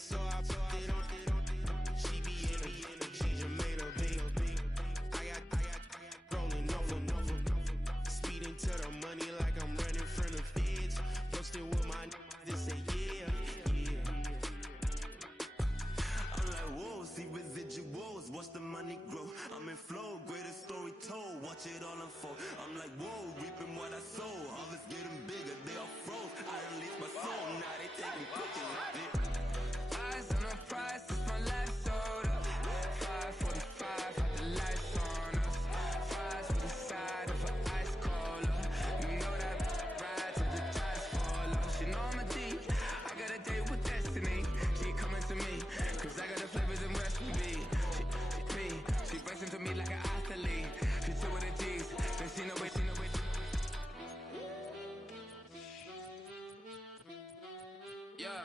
so I put it on. She be in me, she just made a big. I got rolling over. Speeding to the money like I'm running from the feds. Posted with my this say yeah. I'm like, whoa, see residuals, watch the money grow. I'm in flow, greatest story told, watch it all unfold. I'm like, whoa, reaping what I sow. Harvest getting bigger, they all froze. I release my soul, now they taking pictures of it. Eyes on the prize, it's my life sold up. 5:45, had the lights on us. Fries for the side of an ice cola. You know that ride till the tires fall off. She know I'm a D, I got a date with destiny. She coming to me, cause I got the flavors and recipe. She breaks into me like an athlete. She took with the G's, then she know it, yeah.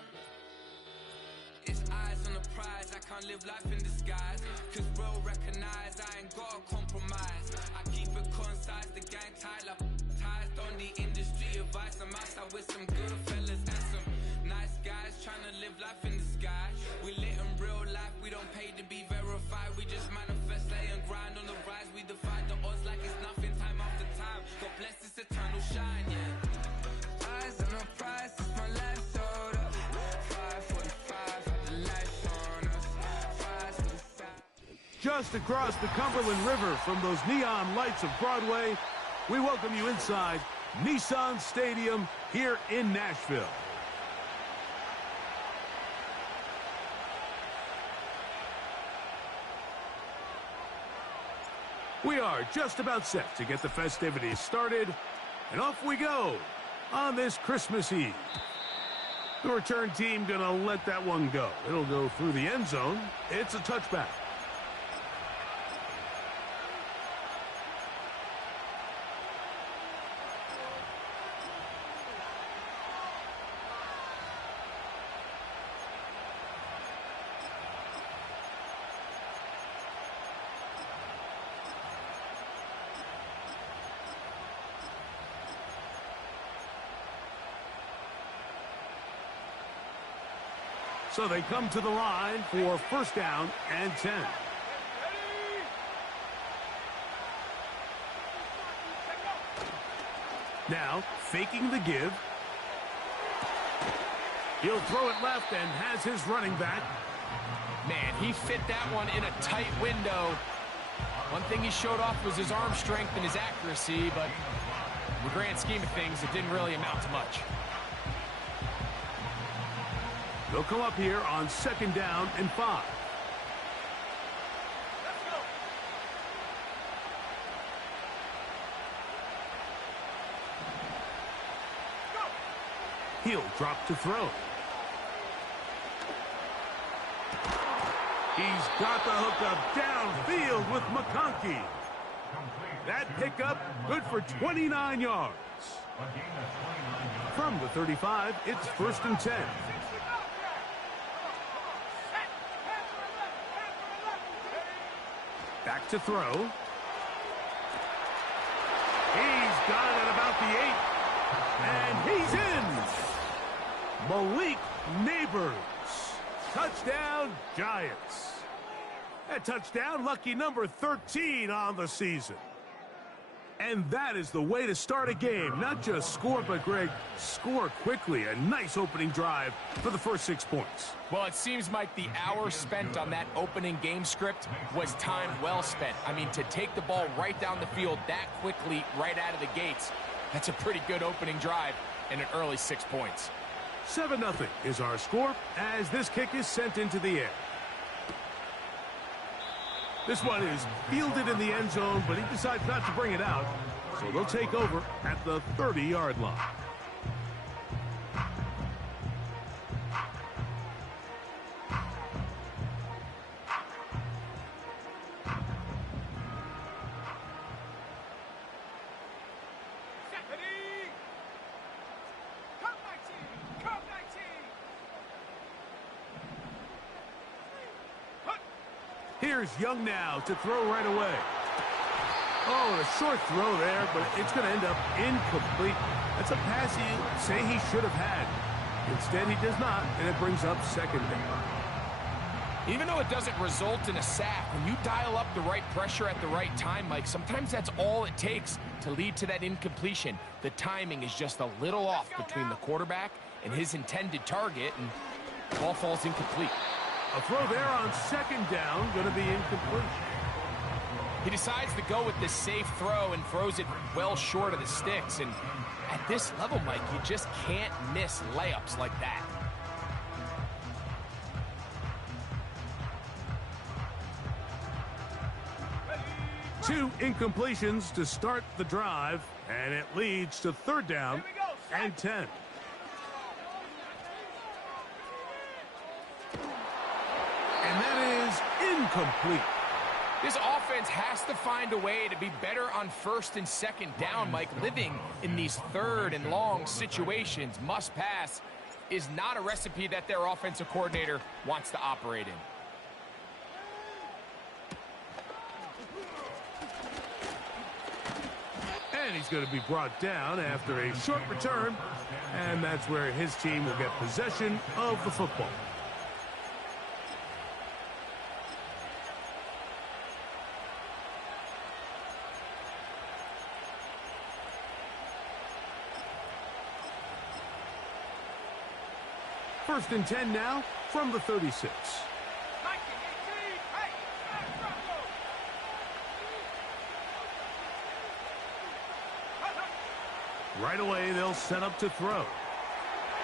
It's eyes on the prize, I can't live life in disguise. Cause bro recognize I ain't gotta compromise. I keep it concise, the gang tight like ties. On the industry advice, I'm outside with some good fellas and some nice guys trying to live life in the sky. We lit in real life, we don't pay to be verified. We just manifest, lay and grind on the rise. We defy the odds like it's nothing, time after time. God bless this eternal shine, yeah. Eyes on the prize, it's my life sold up. 5:45, had the lights on us. Fries for the side. Just across the Cumberland River from those neon lights of Broadway, we welcome you inside Nissan Stadium here in Nashville. We are just about set to get the festivities started, and off we go on this Christmas Eve. The return team gonna let that one go. It'll go through the end zone. It's a touchback. So they come to the line for first down and 10. Now, faking the give. He'll throw it left and has his running back. Man, he fit that one in a tight window. One thing he showed off was his arm strength and his accuracy, but in the grand scheme of things, it didn't really amount to much. They'll come up here on second down and 5. He'll drop to throw. He's got the hookup downfield with McConkey. That pickup good for 29 yards. From the 35, it's first and 10. Back to throw. He's got it at about the 8. And he's in. Malik Neighbors. Touchdown, Giants. That touchdown, lucky number 13 on the season. And that is the way to start a game. Not just score, but, Greg, score quickly. A nice opening drive for the first 6 points. Well, it seems like the hour spent on that opening game script was time well spent. I mean, to take the ball right down the field that quickly right out of the gates, that's a pretty good opening drive and an early 6 points. 7-0 is our score as this kick is sent into the air. This one is fielded in the end zone, but he decides not to bring it out. So they'll take over at the 30-yard line. Here's Young now to throw right away. Oh, a short throw there, but it's going to end up incomplete. That's a pass you say he should have had. Instead, he does not, and it brings up second down. Even though it doesn't result in a sack, when you dial up the right pressure at the right time, Mike, sometimes that's all it takes to lead to that incompletion. The timing is just a little off between the quarterback and his intended target, and the ball falls incomplete. A throw there on second down, going to be incomplete. He decides to go with this safe throw and throws it well short of the sticks. And at this level, Mike, you just can't miss layups like that. Two incompletions to start the drive, and it leads to third down and 10. And that is incomplete. This offense has to find a way to be better on first and second down, Mike. Living in these third and long situations, must pass, is not a recipe that their offensive coordinator wants to operate in. And he's going to be brought down after a short return, and that's where his team will get possession of the football. First and 10 now from the 36. Right away, they'll set up to throw.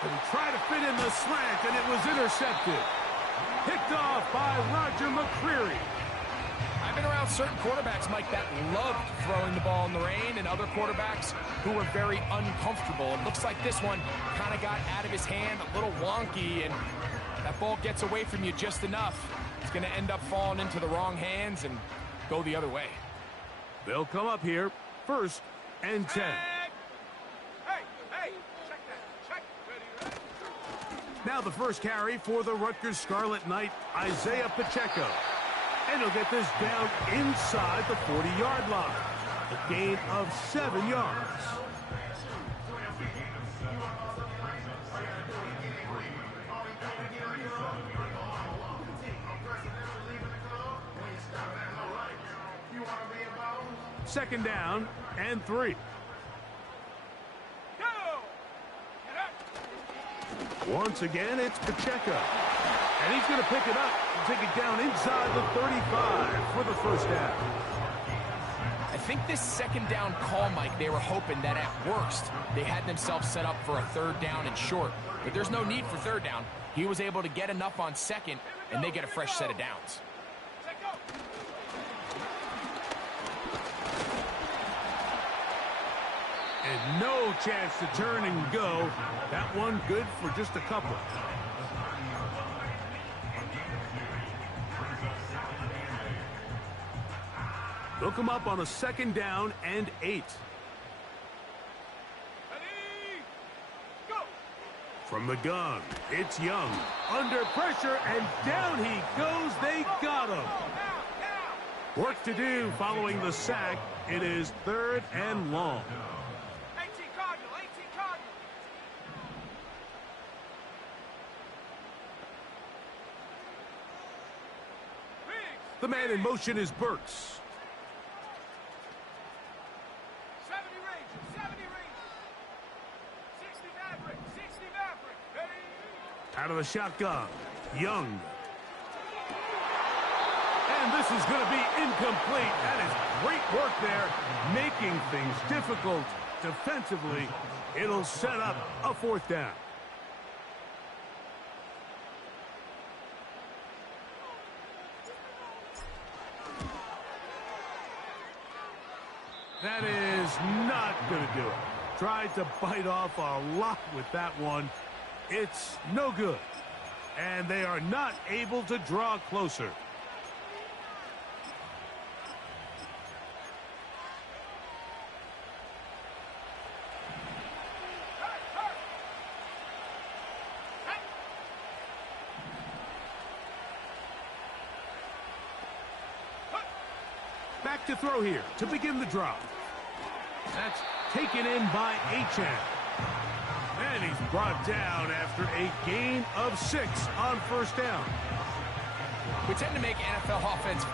And try to fit in the slant, and it was intercepted. Picked off by Roger McCreary. I've been around certain quarterbacks, Mike, that loved throwing the ball in the rain, and other quarterbacks who were very uncomfortable. It looks like this one kind of got out of his hand, a little wonky, and that ball gets away from you just enough. It's going to end up falling into the wrong hands and go the other way. They'll come up here, first and 10. Now the first carry for the Rutgers Scarlet Knight, Isaiah Pacheco. And he'll get this down inside the 40-yard line. A gain of 7 yards. Second down and 3. Once again, it's Pacheco. And he's going to pick it up and take it down inside the 35 for the first down. I think this second down call, Mike, they were hoping that at worst they had themselves set up for a third down and short. But there's no need for third down. He was able to get enough on second, and they get a fresh set of downs. And no chance to turn and go. That one good for just a couple. They'll come up on a second down and 8. From the gun, it's Young. Under pressure, and down he goes. They got him. Work to do following the sack. It is third and long. The man in motion is Burks. 70 Rangers, 60 Maverick, 60 Maverick. Hey. Out of the shotgun, Young. And this is going to be incomplete. That is great work there, making things difficult defensively. It'll set up a fourth down. That is not going to do it. Tried to bite off a lot with that one. It's no good. And they are not able to draw closer. Back to throw here to begin the drive. That's taken in by Achane. And he's brought down after a gain of 6 on first down. We tend to make NFL offense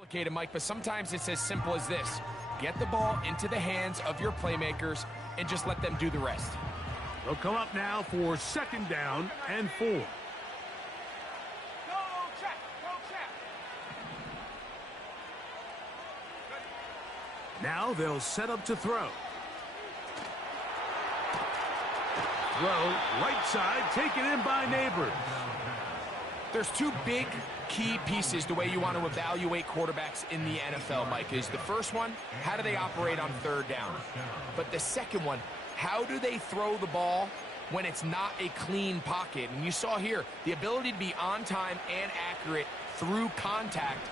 complicated, Mike, but sometimes it's as simple as this. Get the ball into the hands of your playmakers and just let them do the rest. They'll come up now for 2nd down and 4. Go check. Go check. Now they'll set up to throw. Throw, right side, taken in by Neighbors. There's 2 big key pieces the way you want to evaluate quarterbacks in the NFL, Mike. Is the first one, how do they operate on 3rd down? But the second one, how do they throw the ball when it's not a clean pocket? And you saw here, the ability to be on time and accurate through contact,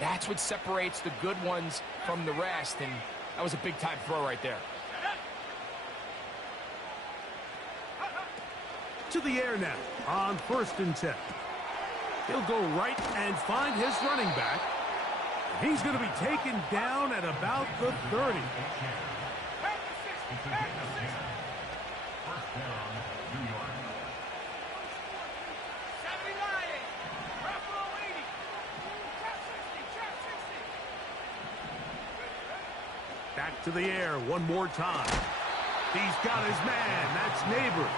that's what separates the good ones from the rest. And that was a big-time throw right there. To the air now on 1st and 10. He'll go right and find his running back. He's going to be taken down at about the 30. Back to the air one more time. He's got his man. That's Neighbors.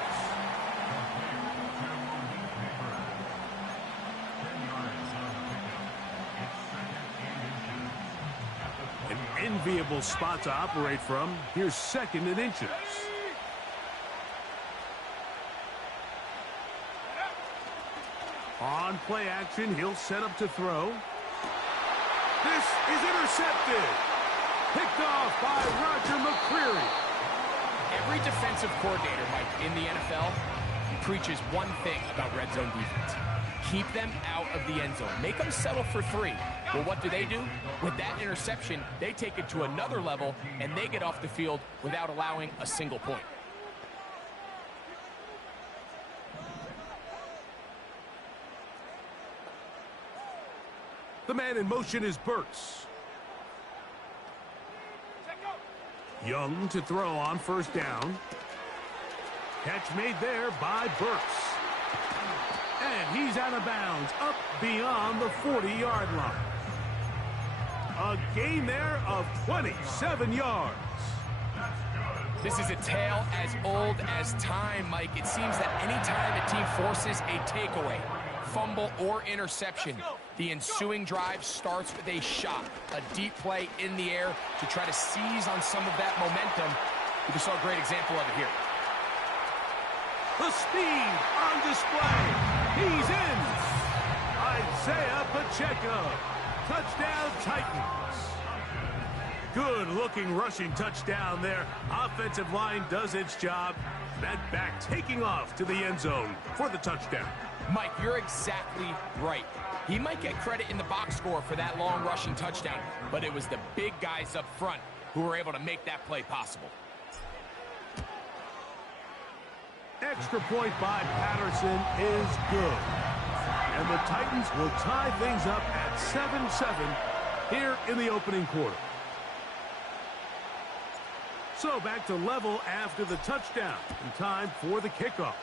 Enviable spot to operate from. Here's 2nd and inches. On play action, he'll set up to throw. This is intercepted. Picked off by Roger McCreary. Every defensive coordinator, Mike, in the NFL preaches one thing about red zone defense. Keep them out of the end zone. Make them settle for 3. Well, what do? With that interception, they take it to another level, and they get off the field without allowing a single point. The man in motion is Burks. Young to throw on 1st down. Catch made there by Burks. And he's out of bounds, up beyond the 40-yard line. A gain there of 27 yards. This is a tale as old as time, Mike. It seems that any time a team forces a takeaway, fumble, or interception, the ensuing drive starts with a shot, a deep play in the air to try to seize on some of that momentum. We just saw a great example of it here. The speed on display. He's in. Isaiah Pacheco. Touchdown, Titans. Good-looking rushing touchdown there. Offensive line does its job. That back taking off to the end zone for the touchdown. Mike, you're exactly right. He might get credit in the box score for that long rushing touchdown, but it was the big guys up front who were able to make that play possible. Extra point by Patterson is good. And the Titans will tie things up at 7-7 here in the opening quarter. So back to level after the touchdown. And time for the kickoff.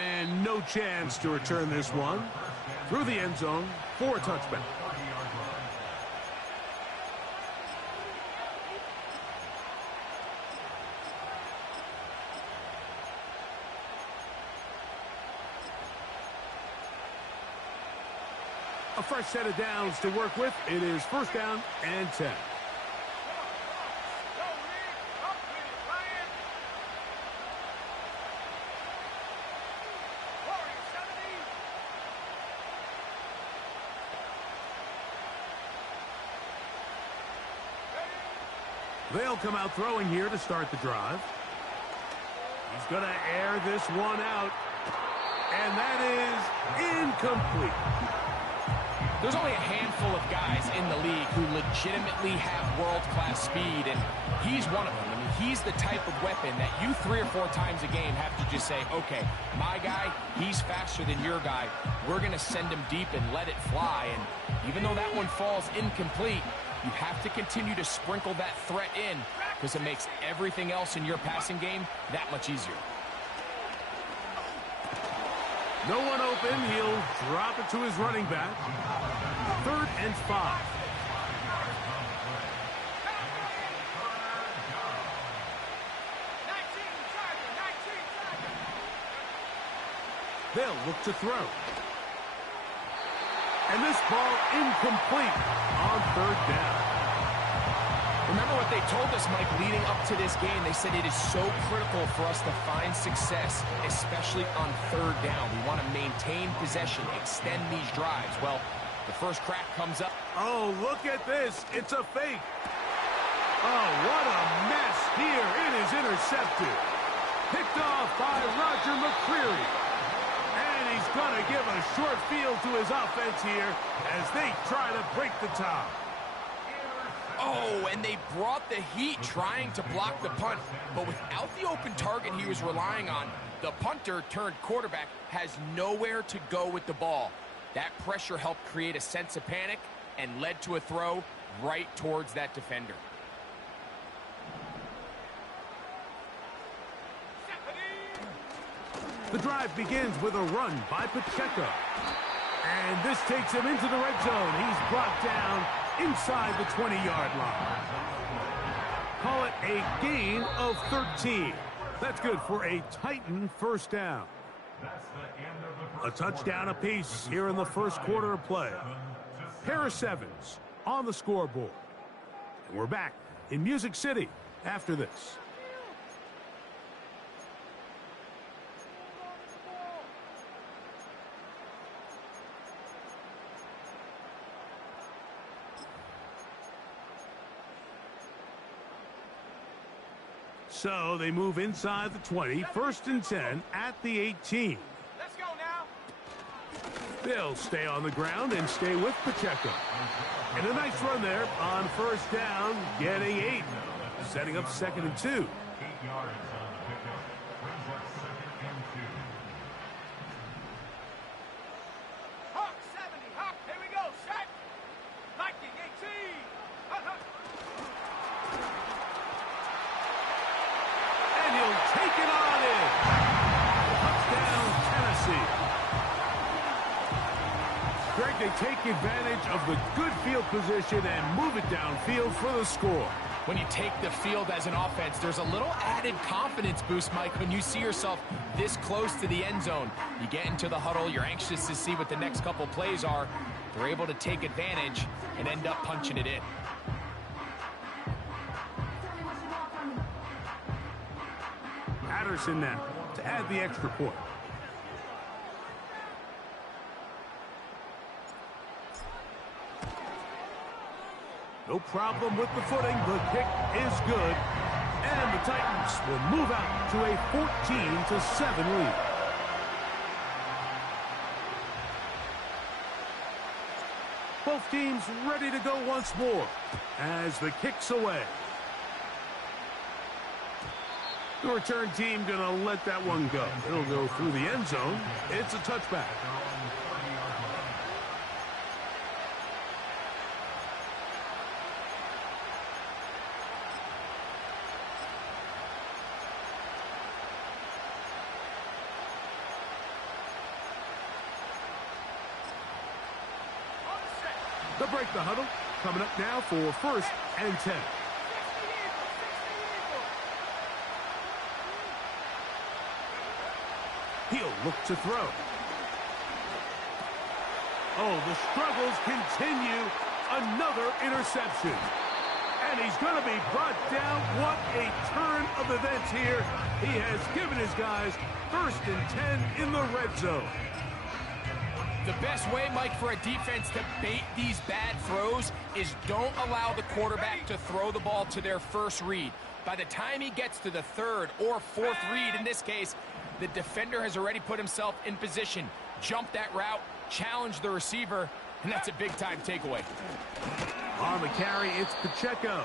And no chance to return this one through the end zone for a touchback. A fresh set of downs to work with. It is first down and 10. They'll come out throwing here to start the drive. He's going to air this one out. And that is incomplete. There's only a handful of guys in the league who legitimately have world-class speed, and he's one of them. I mean, he's the type of weapon that you 3 or 4 times a game have to just say, okay, my guy, he's faster than your guy. We're going to send him deep and let it fly. And even though that one falls incomplete, you have to continue to sprinkle that threat in because it makes everything else in your passing game that much easier. No one open. He'll drop it to his running back. 3rd and 5. They'll look to throw. And this ball incomplete on 3rd down. Remember what they told us, Mike, leading up to this game. They said it is so critical for us to find success, especially on 3rd down. We want to maintain possession, extend these drives. Well, the first crack comes up. Oh, look at this. It's a fake. Oh, what a mess here. It is intercepted. Picked off by Roger McCreary. And he's going to give a short field to his offense here as they try to break the tie. Oh, and they brought the heat trying to block the punt. But without the open target he was relying on, the punter turned quarterback has nowhere to go with the ball. That pressure helped create a sense of panic and led to a throw right towards that defender. The drive begins with a run by Pacheco. And this takes him into the red zone. He's brought down inside the 20-yard line. Call it a gain of 13. That's good for a Titan first down. A touchdown apiece here in the first quarter of play. Pair of 7s on the scoreboard. And we're back in Music City after this. So they move inside the 20, 1st and 10 at the 18. Let's go now. They'll stay on the ground and stay with Pacheco. And a nice run there on 1st down, getting 8. Setting up 2nd and 2. 8 yards on the pickup. Brings up 2nd and 2. Hawk 70. Hawk, here we go. Set. Lightning 18. And he'll take it on in. Touchdown, Tennessee. Greg, they take advantage of the good field position and move it downfield for the score. When you take the field as an offense, there's a little added confidence boost, Mike, when you see yourself this close to the end zone. You get into the huddle, you're anxious to see what the next couple plays are. They're able to take advantage and end up punching it in. Patterson now to add the extra point. No problem with the footing. The kick is good. And the Titans will move out to a 14-7 lead. Both teams ready to go once more as the kick's away. The return team going to let that one go. It'll go through the end zone. It's a touchback. They'll break the huddle. Coming up now for 1st and 10. He'll look to throw. Oh, the struggles continue. Another interception. And he's going to be brought down. What a turn of events here. He has given his guys 1st and 10 in the red zone. The best way, Mike, for a defense to bait these bad throws is don't allow the quarterback to throw the ball to their first read. By the time he gets to the 3rd or 4th read, in this case, the defender has already put himself in position, jump that route, challenge the receiver, and that's a big-time takeaway. On the carry, it's Pacheco.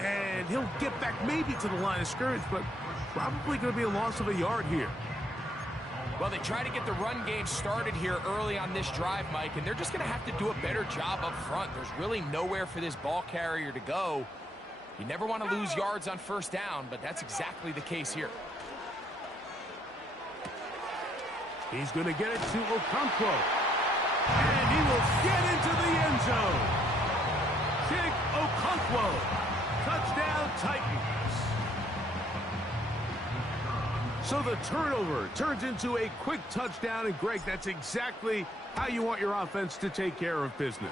And he'll get back maybe to the line of scrimmage, but probably going to be a loss of a yard here. Well, they try to get the run game started here early on this drive, Mike, and they're just going to have to do a better job up front. There's really nowhere for this ball carrier to go. You never want to lose yards on 1st down, but that's exactly the case here. He's going to get it to Okonkwo. And he will get into the end zone. Jake Okonkwo. Touchdown, Titans. So the turnover turns into a quick touchdown. And, Greg, that's exactly how you want your offense to take care of business.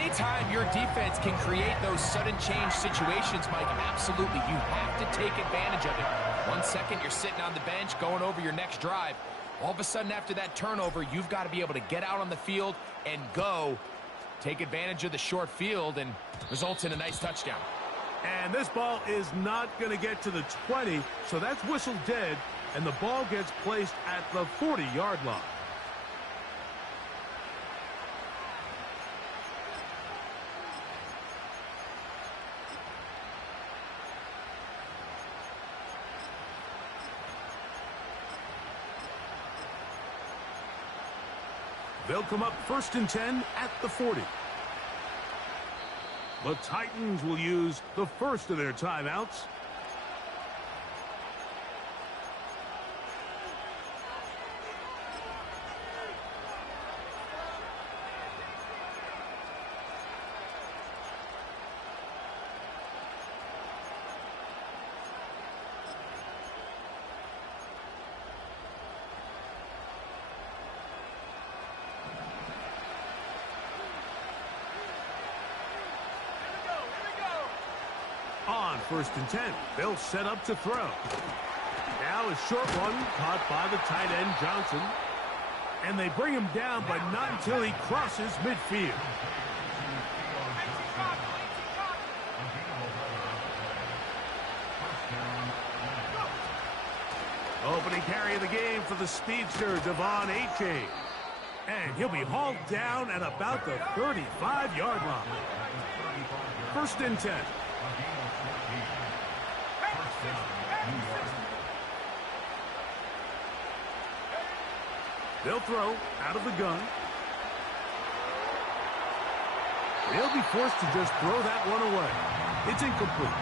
Anytime your defense can create those sudden change situations, Mike, absolutely, you have to take advantage of it. 1 second, you're sitting on the bench going over your next drive. All of a sudden, after that turnover, you've got to be able to get out on the field and go. Take advantage of the short field and results in a nice touchdown. And this ball is not going to get to the 20, so that's whistled dead, and the ball gets placed at the 40-yard line. They'll come up 1st and 10 at the 40. The Titans will use the first of their timeouts. On 1st and 10, they'll set up to throw. Now a short one caught by the tight end Johnson. And they bring him down, but not until he crosses midfield. Opening carry of the game for the speedster, Devon Achane. And he'll be hauled down at about the 35-yard line. 1st and 10. They'll throw out of the gun. They'll be forced to just throw that one away. It's incomplete.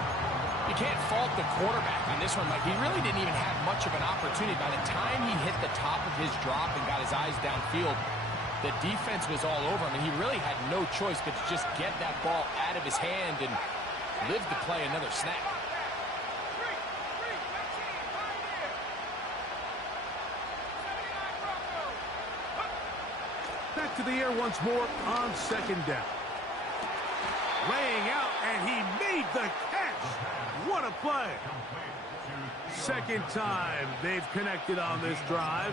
You can't fault the quarterback on this one, Mike. He really didn't even have much of an opportunity. By the time he hit the top of his drop and got his eyes downfield, the defense was all over him, and he really had no choice but to just get that ball out of his hand and live to play another snap. Back to the air once more on 2nd down. Laying out, and he made the catch. What a play. 2nd time they've connected on this drive.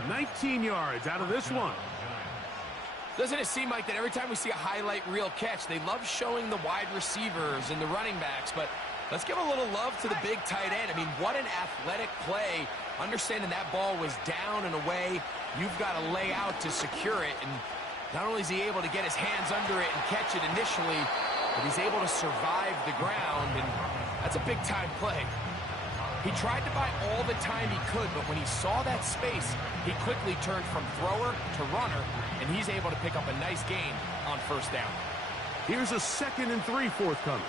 And 19 yards out of this one. Doesn't it seem like that every time we see a highlight reel catch, they love showing the wide receivers and the running backs, but let's give a little love to the big tight end. I mean, what an athletic play. Understanding that ball was down and away, you've got to lay out to secure it, and not only is he able to get his hands under it and catch it initially, but he's able to survive the ground, and that's a big-time play. He tried to buy all the time he could, but when he saw that space, he quickly turned from thrower to runner, and he's able to pick up a nice gain on first down. Here's a 2nd and 3 forthcoming.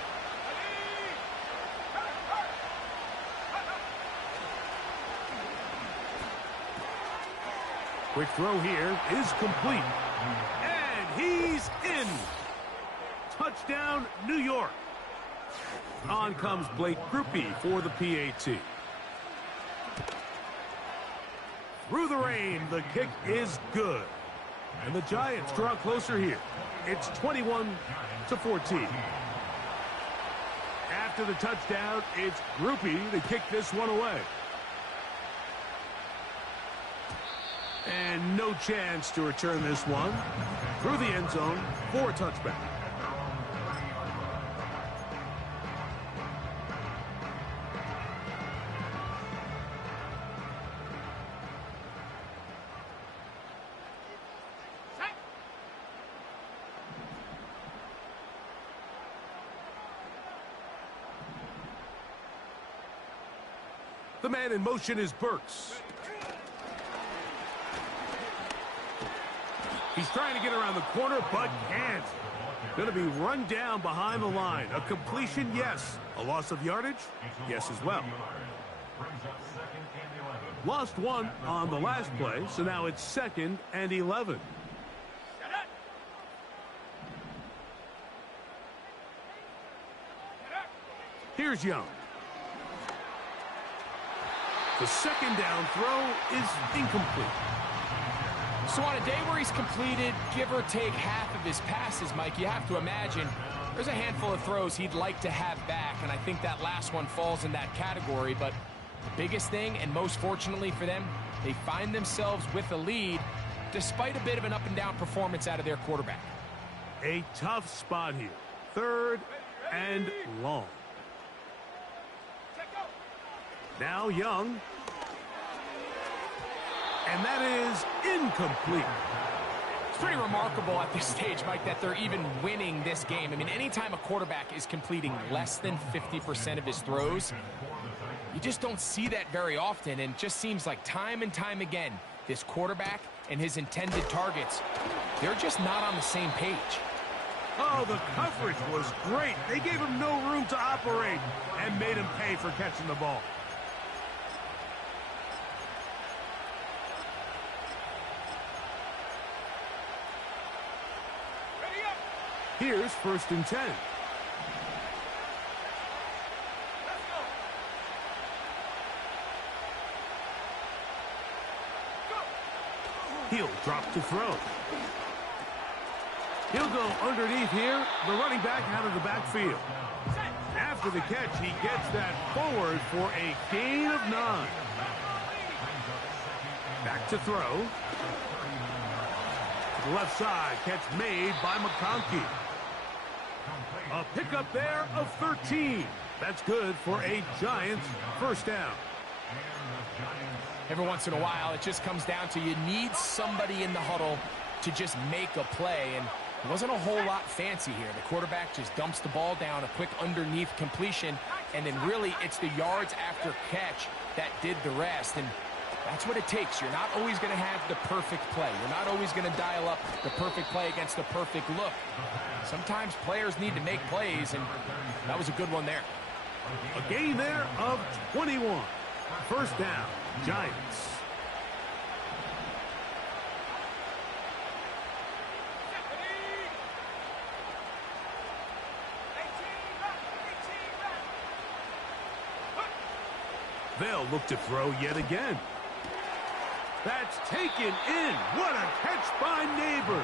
Quick throw here is complete. And he's in. Touchdown, New York. On comes Blake Grupe for the PAT. Through the rain, the kick is good. And the Giants draw closer here. It's 21-14. After the touchdown, it's Grupe to kick this one away. And no chance to return this one through the end zone for a touchback. The man in motion is Burks. He's trying to get around the corner, but can't. Going to be run down behind the line. A completion, yes. A loss of yardage? Yes as well. Lost one on the last play, so now it's 2nd and 11. Here's Young. The 2nd down throw is incomplete. So on a day where he's completed, give or take half of his passes, Mike, you have to imagine there's a handful of throws he'd like to have back, and I think that last one falls in that category. But the biggest thing, and most fortunately for them, they find themselves with a lead despite a bit of an up-and-down performance out of their quarterback. A tough spot here. 3rd and long. Now Young. And that is incomplete. It's pretty remarkable at this stage, Mike, that they're even winning this game. I mean, anytime a quarterback is completing less than 50% of his throws, you just don't see that very often, and it just seems like time and time again, this quarterback and his intended targets, they're just not on the same page. Oh, the coverage was great. They gave him no room to operate and made him pay for catching the ball. Here's 1st and 10. He'll drop to throw. He'll go underneath here. The running back out of the backfield. After the catch, he gets that forward for a gain of 9. Back to throw. To the left side, catch made by McConkey. A pickup there of 13. That's good for a Giants 1st down. Every once in a while, it just comes down to you need somebody in the huddle to just make a play, and it wasn't a whole lot fancy here. The quarterback just dumps the ball down, a quick underneath completion, and then really it's the yards after catch that did the rest, and that's what it takes. You're not always going to have the perfect play. You're not always going to dial up the perfect play against the perfect look. Sometimes players need to make plays, and that was a good one there. A gain there of 21. 1st down, Giants. They'll look to throw yet again. That's taken in. What a catch by Neighbors.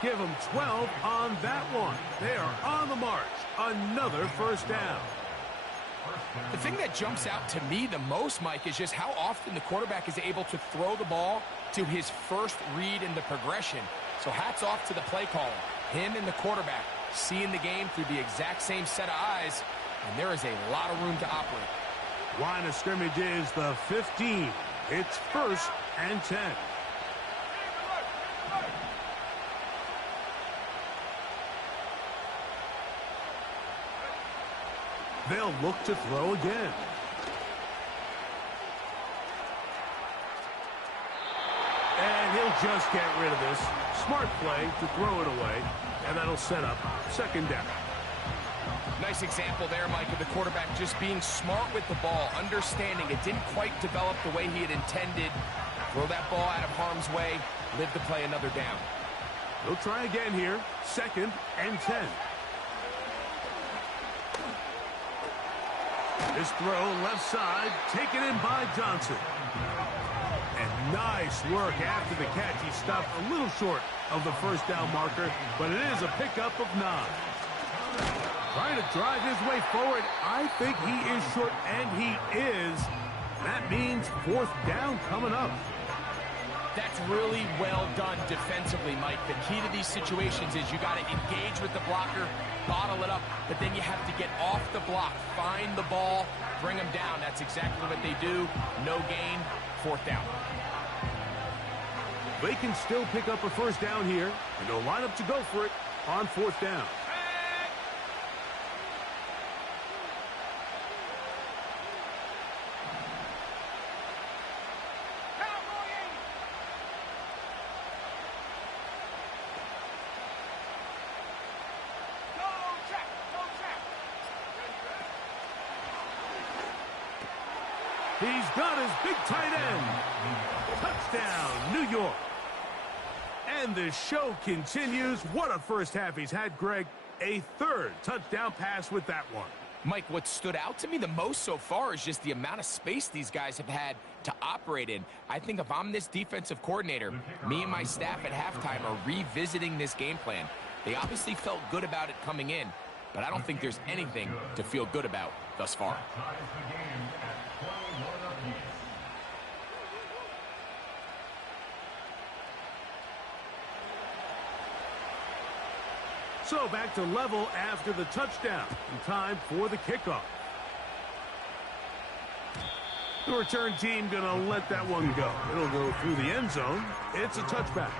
Give them 12 on that one. They are on the march. Another 1st down. The thing that jumps out to me the most, Mike, is just how often the quarterback is able to throw the ball to his first read in the progression. So hats off to the play caller. Him and the quarterback seeing the game through the exact same set of eyes, and there is a lot of room to operate. Line of scrimmage is the 15. It's 1st and 10. They'll look to throw again. And he'll just get rid of this. Smart play to throw it away, and that'll set up 2nd down. Nice example there, Mike, of the quarterback just being smart with the ball, understanding it didn't quite develop the way he had intended. Throw that ball out of harm's way, live to play another down. He'll try again here, 2nd and 10. This throw left side, taken in by Johnson. And nice work after the catch. He stopped a little short of the 1st down marker, but it is a pickup of 9. Trying to drive his way forward. I think he is short, and he is. That means 4th down coming up. That's really well done defensively, Mike. The key to these situations is you got to engage with the blocker, bottle it up, but then you have to get off the block, find the ball, bring them down. That's exactly what they do. No gain, 4th down. They can still pick up a 1st down here, and they'll line up to go for it on 4th down. He's got his big tight end. Touchdown, New York. And the show continues. What a first half he's had, Greg. A 3rd touchdown pass with that one. Mike, what stood out to me the most so far is just the amount of space these guys have had to operate in. I think if I'm this defensive coordinator, me and my staff at halftime are revisiting this game plan. They obviously felt good about it coming in, but I don't think there's anything to feel good about thus far. So back to level after the touchdown. In time for the kickoff. The return team going to let that one go. It'll go through the end zone. It's a touchback.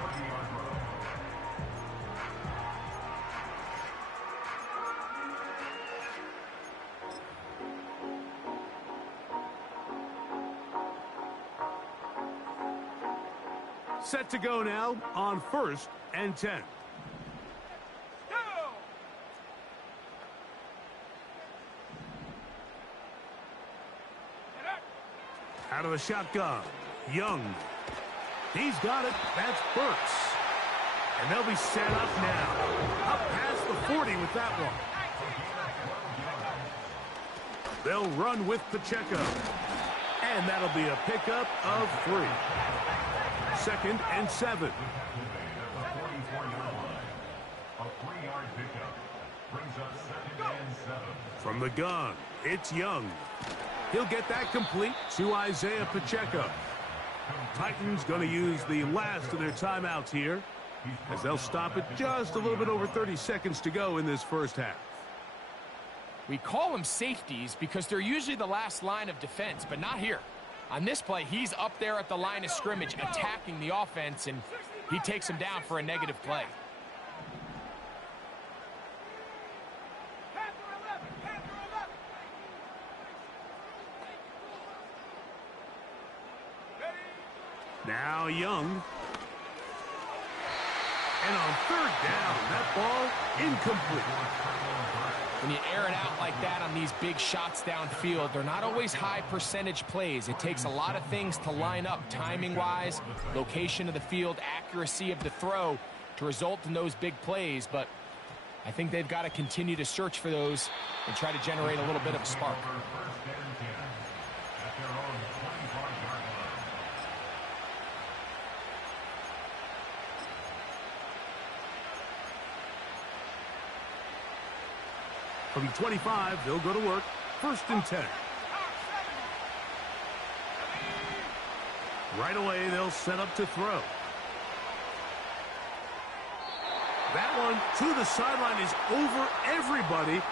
Set to go now on 1st and 10. Out of the shotgun, Young. He's got it. That's Burks. And they'll be set up now. Up past the 40 with that one. They'll run with Pacheco. And that'll be a pickup of 3. 2nd and 7. From the gun, it's Young. He'll get that complete to Isaiah Pacheco. Titans going to use the last of their timeouts here as they'll stop it just a little bit over 30 seconds to go in this first half. We call them safeties because they're usually the last line of defense, but not here. On this play, he's up there at the line of scrimmage attacking the offense, and he takes him down for a negative play. Now Young. And on 3rd down, that ball incomplete. When you air it out like that on these big shots downfield, they're not always high percentage plays. It takes a lot of things to line up timing-wise, location of the field, accuracy of the throw to result in those big plays. But I think they've got to continue to search for those and try to generate a little bit of a spark. From 25, they'll go to work. 1st and 10. Right away, they'll set up to throw. That one to the sideline is over everybody.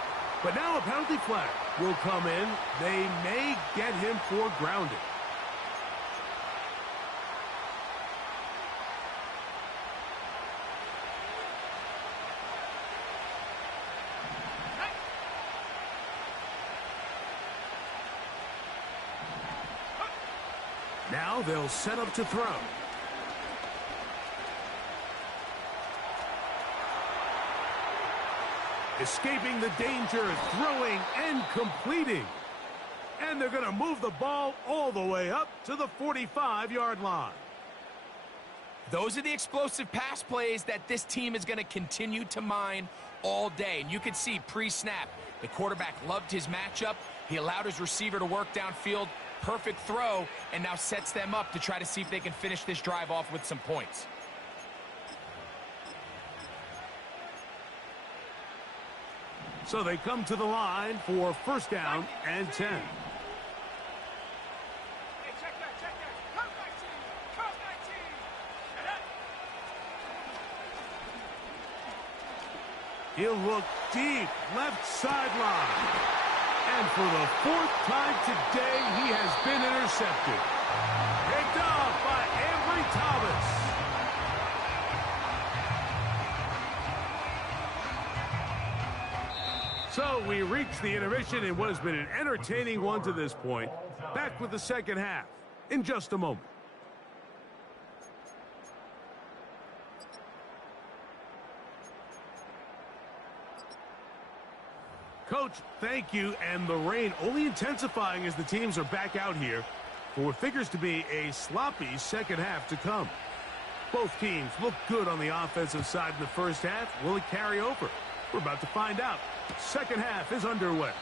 But now a penalty flag will come in. They may get him for grounding. Now they'll set up to throw. Escaping the danger, throwing and completing. And they're going to move the ball all the way up to the 45-yard line. Those are the explosive pass plays that this team is going to continue to mine all day. And you can see pre-snap, the quarterback loved his matchup. He allowed his receiver to work downfield. Perfect throw, and now sets them up to try to see if they can finish this drive off with some points. So they come to the line for first down and 10. Hey, check that. Come 19. Set up. He'll look deep, left sideline. And for the fourth time today, he has been intercepted. Picked off by Ambry Thomas. So we reach the intermission in what has been an entertaining one to this point. Back with the second half in just a moment. Coach, thank you, and the rain only intensifying as the teams are back out here for what figures to be a sloppy second half to come. Both teams look good on the offensive side in the first half. Will it carry over? We're about to find out. Second half is underway.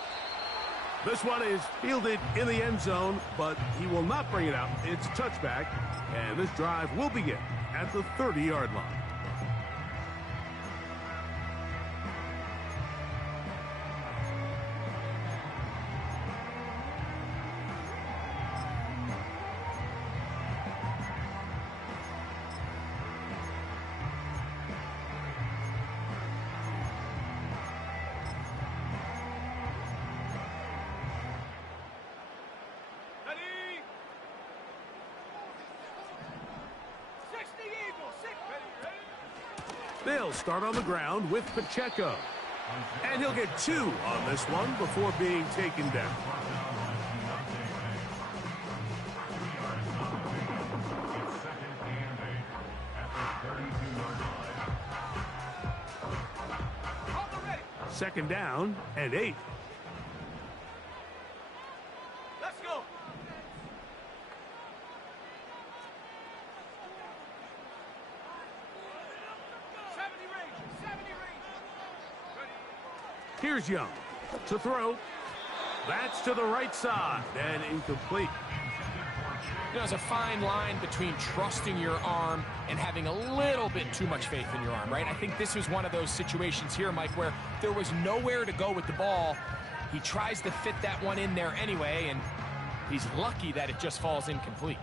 This one is fielded in the end zone, but he will not bring it out. It's a touchback, and this drive will begin at the 30-yard line. They'll start on the ground with Pacheco. And he'll get 2 on this one before being taken down. Second down and 8. Let's go. Here's Young to throw. That's to the right side and incomplete. You know, there's a fine line between trusting your arm and having a little bit too much faith in your arm, right? I think this was one of those situations here, Mike, where there was nowhere to go with the ball. He tries to fit that one in there anyway, and he's lucky that it just falls incomplete.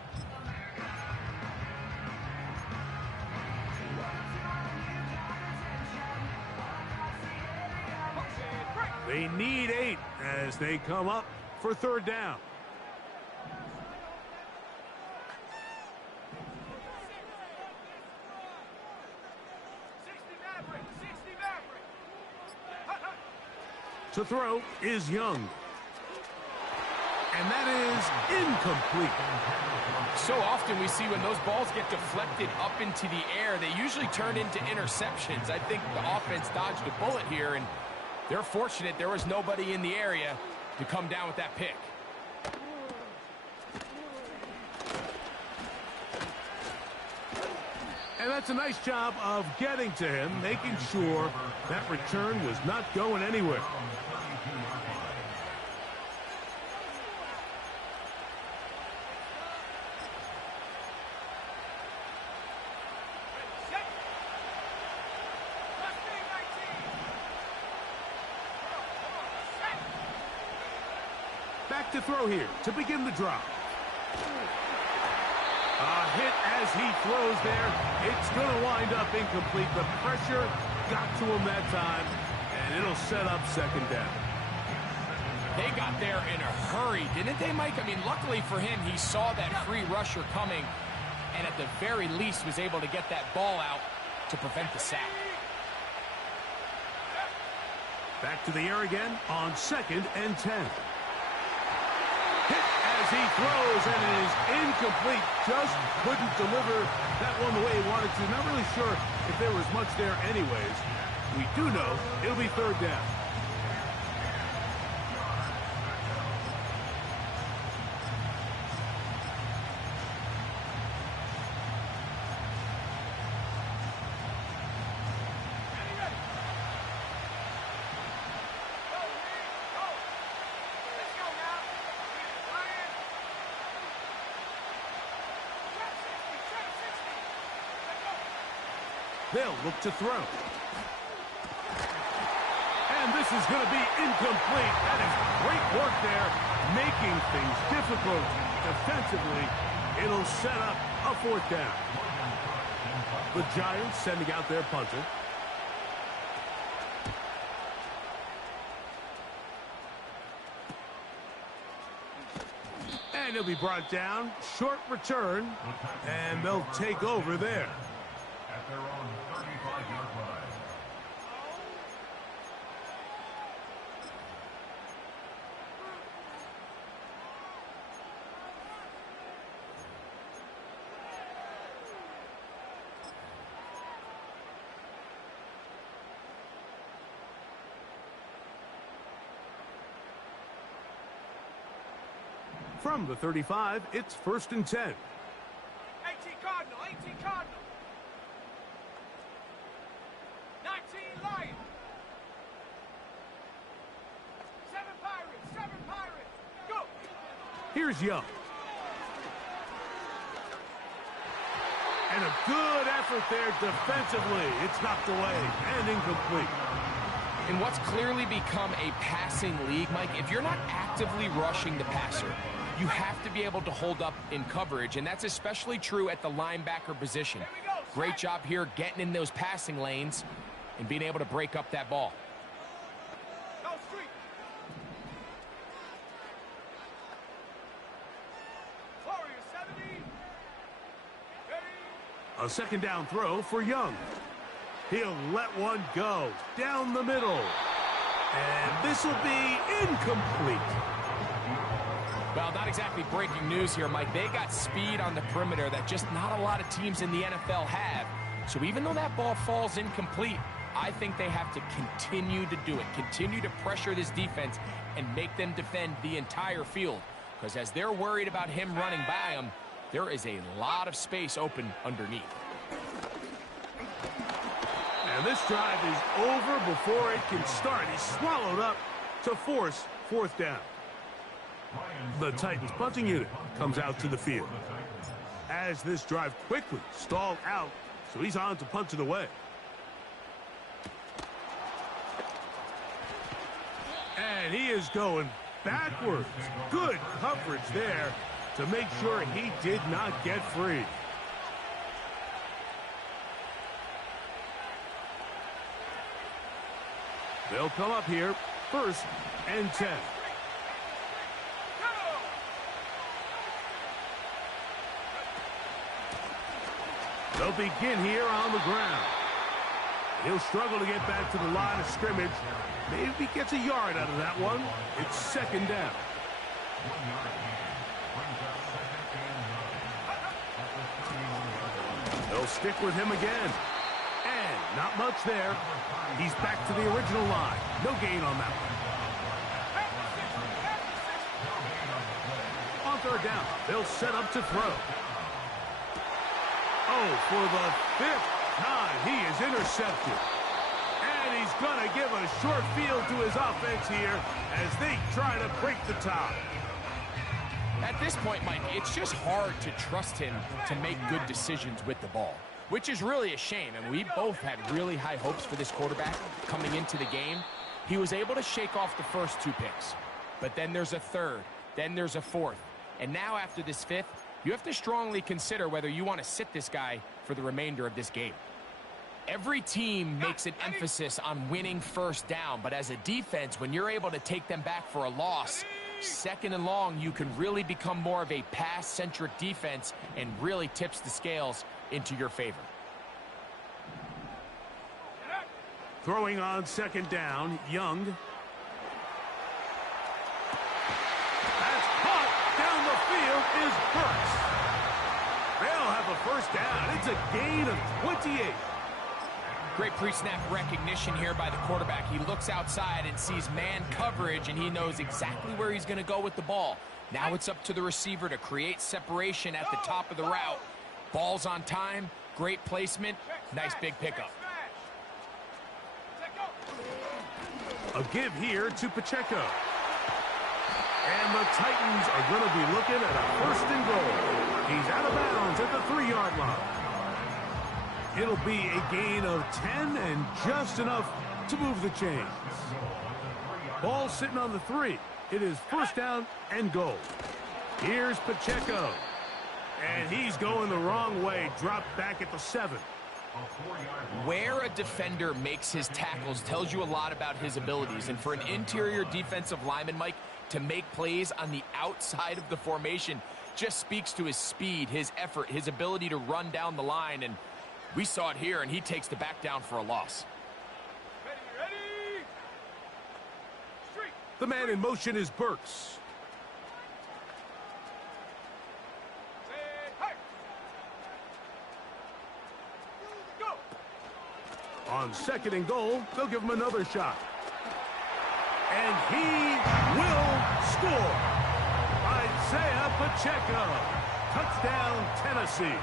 They need 8 as they come up for third down. To throw is Young. And that is incomplete. So often we see when those balls get deflected up into the air, they usually turn into interceptions. I think the offense dodged a bullet here, and they're fortunate there was nobody in the area to come down with that pick. And that's a nice job of getting to him, making sure that return was not going anywhere. Back to throw here to begin the drive. A hit as he throws there. It's going to wind up incomplete. The pressure got to him that time, and it'll set up second down. They got there in a hurry, didn't they, Mike? I mean, luckily for him, he saw that free rusher coming, and at the very least was able to get that ball out to prevent the sack. Back to the air again on 2nd and 10. Hit as he throws, and it is incomplete. Just couldn't deliver that one the way he wanted to. Not really sure if there was much there anyways. We do know it'll be 3rd down. They'll look to throw. And this is going to be incomplete. That is great work there, making things difficult defensively. It'll set up a 4th down. The Giants sending out their punter. And he'll be brought down. Short return. And they'll take over there. At their own 35-yard line. From the 35, it's 1st and 10. 18 Cardinal, 18 Cardinal. 19 Lion. 7 Pirates, 7 Pirates. Go. Here's Young. And a good effort there defensively. It's knocked away and incomplete. In what's clearly become a passing league, Mike, if you're not actively rushing the passer, you have to be able to hold up in coverage, and that's especially true at the linebacker position. Great job here getting in those passing lanes and being able to break up that ball. Go street. Warrior 70. Ready. A 2nd down throw for Young. He'll let one go down the middle. And this will be incomplete. Well, not exactly breaking news here, Mike. They got speed on the perimeter that just not a lot of teams in the NFL have. So even though that ball falls incomplete, I think they have to continue to do it. Continue to pressure this defense and make them defend the entire field. Because as they're worried about him running by them, there is a lot of space open underneath. And this drive is over before it can start. He's swallowed up to force 4th down. The Titans punting unit comes out to the field. As this drive quickly stalled out, so he's on to punt it away. And he is going backwards. Good coverage there to make sure he did not get free. They'll come up here, 1st and 10. They'll begin here on the ground. He'll struggle to get back to the line of scrimmage. Maybe gets a yard out of that one. It's 2nd down. They'll stick with him again. And not much there. He's back to the original line. No gain on that one. On 3rd down, they'll set up to throw. Oh, for the 5th time, he is intercepted. And he's going to give a short field to his offense here as they try to break the tie. At this point, Mike, it's just hard to trust him to make good decisions with the ball, which is really a shame. And we both had really high hopes for this quarterback coming into the game. He was able to shake off the first 2 picks, but then there's a 3rd, then there's a 4th. And now after this 5th, you have to strongly consider whether you want to sit this guy for the remainder of this game. Every team makes an emphasis on winning first down, but as a defense, when you're able to take them back for a loss, second and long, you can really become more of a pass-centric defense and really tips the scales into your favor. Throwing on second down, Young. That's caught down the field is Burks. They'll have a first down. It's a gain of 28. Great pre-snap recognition here by the quarterback. He looks outside and sees man coverage, and he knows exactly where he's going to go with the ball. Now it's up to the receiver to create separation at the top of the route. Ball's on time, great placement, nice big pickup. A give here to Pacheco. And the Titans are going to be looking at a first and goal. He's out of bounds at the 3-yard line. It'll be a gain of 10 and just enough to move the chains. Ball sitting on the 3. It is first down and goal. Here's Pacheco. And he's going the wrong way. Dropped back at the 7. Where a defender makes his tackles tells you a lot about his abilities. And for an interior defensive lineman, Mike, to make plays on the outside of the formation just speaks to his speed, his effort, his ability to run down the line. And we saw it here, and he takes the back down for a loss. Ready. Street. The man in motion is Burks. On second and goal, they'll give him another shot. And he will score. Isaiah Pacheco. Touchdown, Tennessee.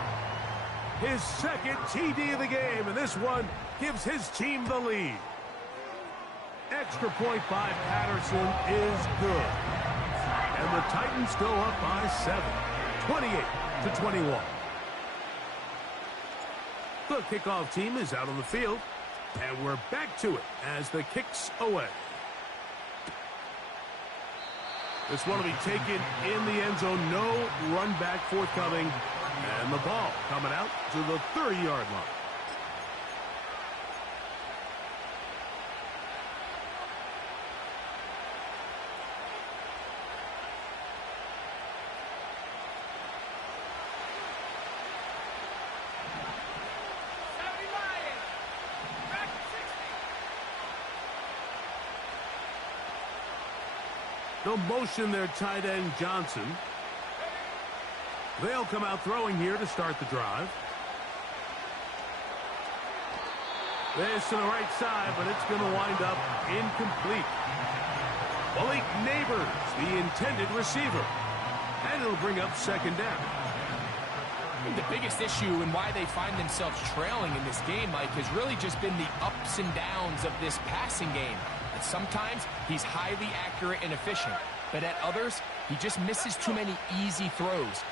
His second TD of the game, and this one gives his team the lead. Extra point by Patterson is good. And the Titans go up by 7, 28-21. The kickoff team is out on the field. And we're back to it as the kick's away. This one will be taken in the end zone. No run back forthcoming. And the ball coming out to the 30-yard line. They'll motion their tight end, Johnson. They'll come out throwing here to start the drive. This to the right side, but it's going to wind up incomplete. Malik Neighbors, the intended receiver. And it'll bring up second down. The biggest issue and why they find themselves trailing in this game, Mike, has really just been the ups and downs of this passing game. And sometimes he's highly accurate and efficient, but at others, he just misses too many easy throws.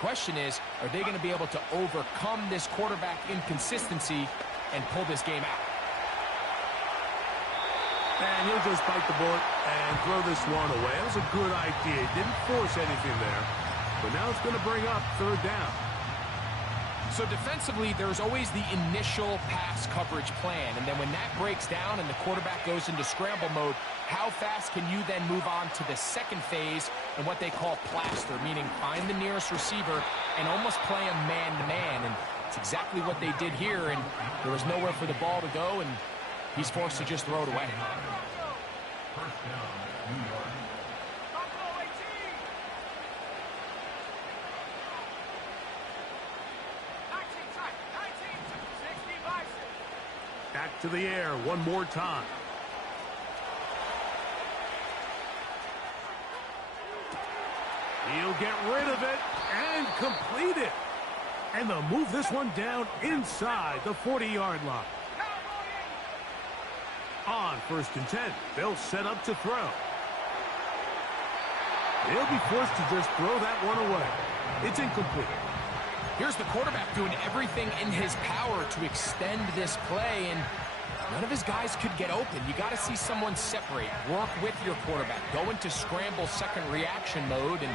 Question is, are they going to be able to overcome this quarterback inconsistency and pull this game out? And he'll just bite the bullet and throw this one away. That was a good idea. He didn't force anything there, but now it's going to bring up third down. So defensively, there's always the initial pass coverage plan, and then when that breaks down and the quarterback goes into scramble mode, how fast can you then move on to the second phase and what they call plaster, meaning find the nearest receiver and almost play him man-to-man, and it's exactly what they did here, and there was nowhere for the ball to go, and he's forced to just throw it away. First down, New York. Back to the air one more time. He'll get rid of it and complete it. And they'll move this one down inside the 40-yard line. On first and 10, they'll set up to throw. They'll be forced to just throw that one away. It's incomplete. Here's the quarterback doing everything in his power to extend this play, and none of his guys could get open. You got to see someone separate, work with your quarterback, go into scramble second reaction mode, and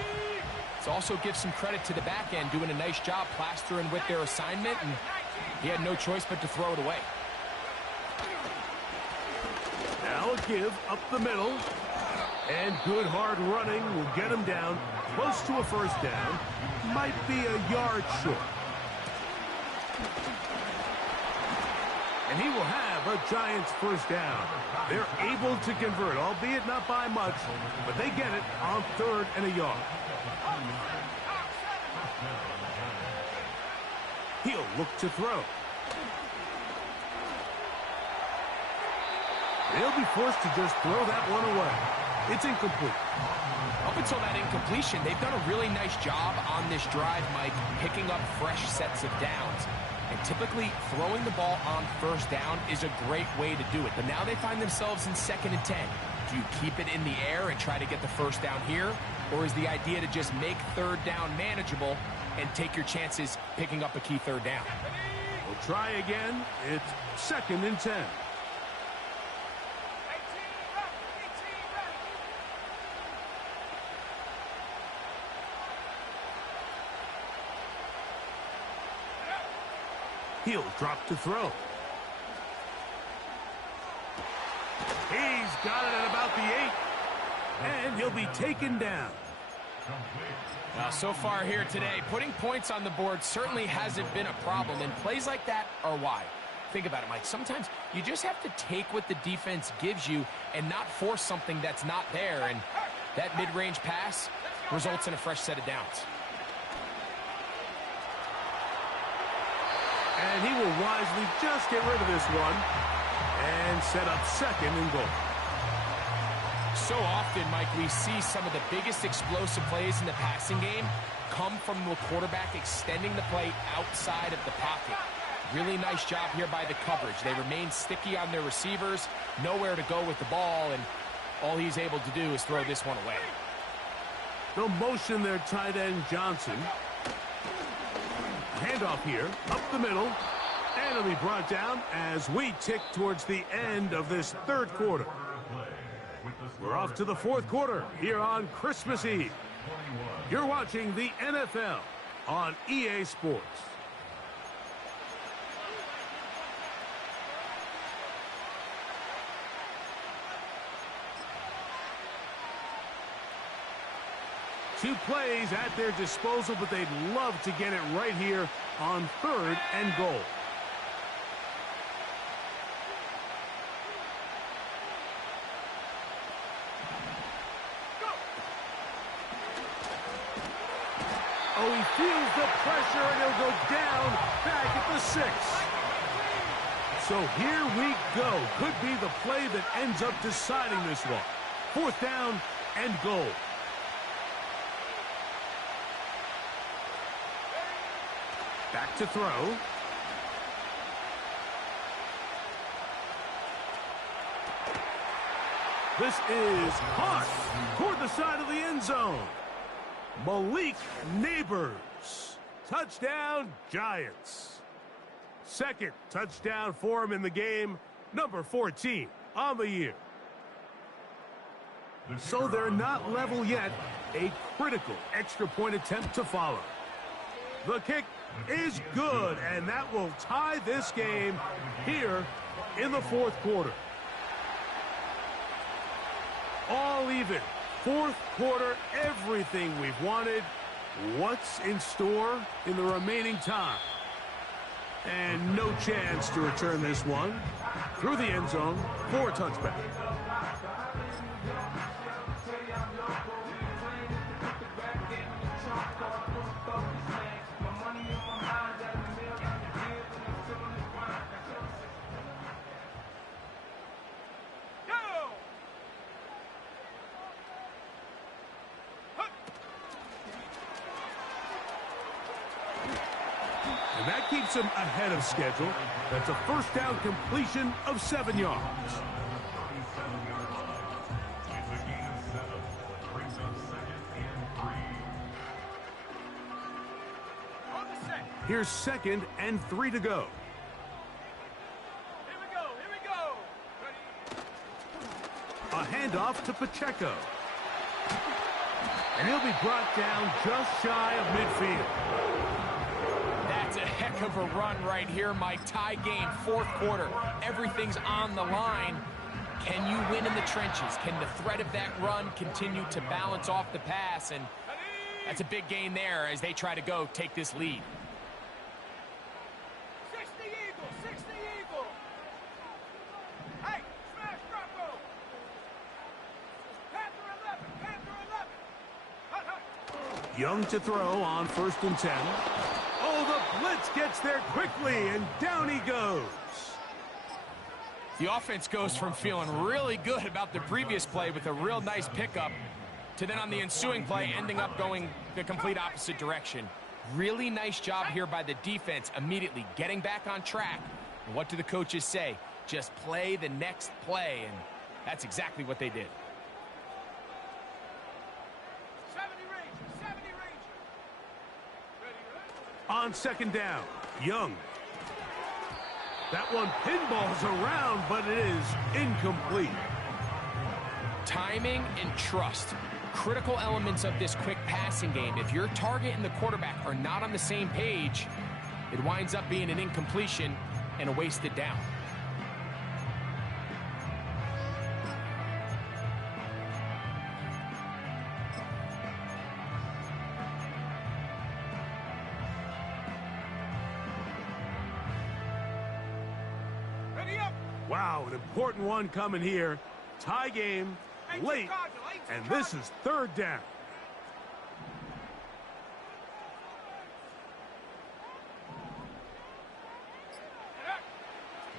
Let's also give some credit to the back end, doing a nice job plastering with their assignment, and he had no choice but to throw it away. Now a give up the middle. And good hard running will get him down close to a first down. Might be a yard short. And he will have a Giants first down. They're able to convert, albeit not by much, but they get it on 3rd and a yard. He'll look to throw. They'll be forced to just throw that one away. It's incomplete. Up until that incompletion, they've done a really nice job on this drive, Mike, picking up fresh sets of downs. And typically, throwing the ball on first down is a great way to do it. But now they find themselves in 2nd and 10. Do you keep it in the air and try to get the first down here? Or is the idea to just make 3rd down manageable and take your chances picking up a key 3rd down? We'll try again. It's 2nd and 10. He'll drop to throw. He's got it at about the 8. And he'll be taken down. So far here today, putting points on the board certainly hasn't been a problem, and plays like that are why. Think about it, Mike. Sometimes you just have to take what the defense gives you and not force something that's not there, and that mid-range pass results in a fresh set of downs. And he will wisely just get rid of this one and set up 2nd and goal. So often, Mike, we see some of the biggest explosive plays in the passing game come from the quarterback extending the play outside of the pocket. Really nice job here by the coverage. They remain sticky on their receivers, nowhere to go with the ball, and all he's able to do is throw this one away. They'll motion their tight end Johnson. Handoff here, up the middle, and it'll be brought down as we tick towards the end of this 3rd quarter. We're off to the 4th quarter here on Christmas Eve. You're watching the NFL on EA Sports. Two plays at their disposal, but they'd love to get it right here on 3rd and goal. Oh, he feels the pressure, and he'll go down back at the 6. So here we go. Could be the play that ends up deciding this one. 4th down and goal. Back to throw. This is caught toward the side of the end zone. Malik Neighbors. Touchdown, Giants. 2nd touchdown for him in the game. Number 14 on the year. So they're not level yet. A critical extra point attempt to follow. The kick is good, and that will tie this game here in the 4th quarter. All even. 4th quarter, everything we've wanted. What's in store in the remaining time? And no chance to return this one through the end zone for a touchback. And that keeps him ahead of schedule. That's a first down completion of 7 yards. Here's 2nd and 3 to go. Here we go. A handoff to Pacheco. And he'll be brought down just shy of midfield. That's a heck of a run right here, Mike. Tie game, fourth quarter. Everything's on the line. Can you win in the trenches? Can the threat of that run continue to balance off the pass? And that's a big gain there as they try to go take this lead. 60 Eagle, 60 Eagle. Hey, smash Bravo. Panther 11, Panther 11. Hut, hut. Young to throw on 1st and 10. Oh, the blitz gets there quickly, and down he goes. The offense goes from feeling really good about the previous play with a real nice pickup to then on the ensuing play ending up going the complete opposite direction. Really nice job here by the defense immediately getting back on track. And what do the coaches say? Just play the next play, and that's exactly what they did. 70 Ranger, 70 Ranger. Ready, ready. On 2nd down, Young. That one pinballs around, but it is incomplete. Timing and trust, critical elements of this quick passing game. If your target and the quarterback are not on the same page, it winds up being an incompletion and a wasted down. Wow, an important one coming here. Tie game, late, and this is 3rd down.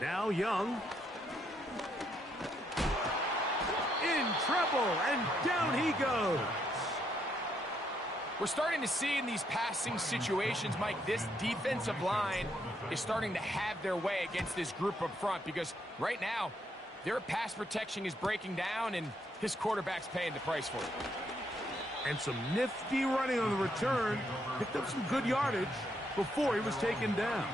Now Young. In trouble, and down he goes. We're starting to see in these passing situations, Mike, this defensive line is starting to have their way against this group up front because right now, their pass protection is breaking down and his quarterback's paying the price for it. And some nifty running on the return. Picked up some good yardage before he was taken down.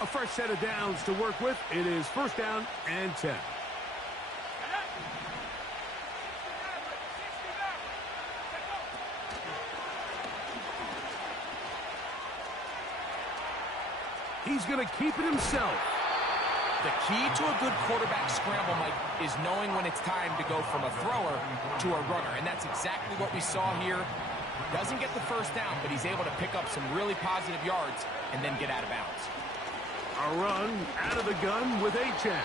A fresh set of downs to work with. It is 1st down and 10. He's going to keep it himself. The key to a good quarterback scramble, Mike, is knowing when it's time to go from a thrower to a runner. And that's exactly what we saw here. Doesn't get the 1st down, but he's able to pick up some really positive yards and then get out of bounds. A run out of the gun with Achane.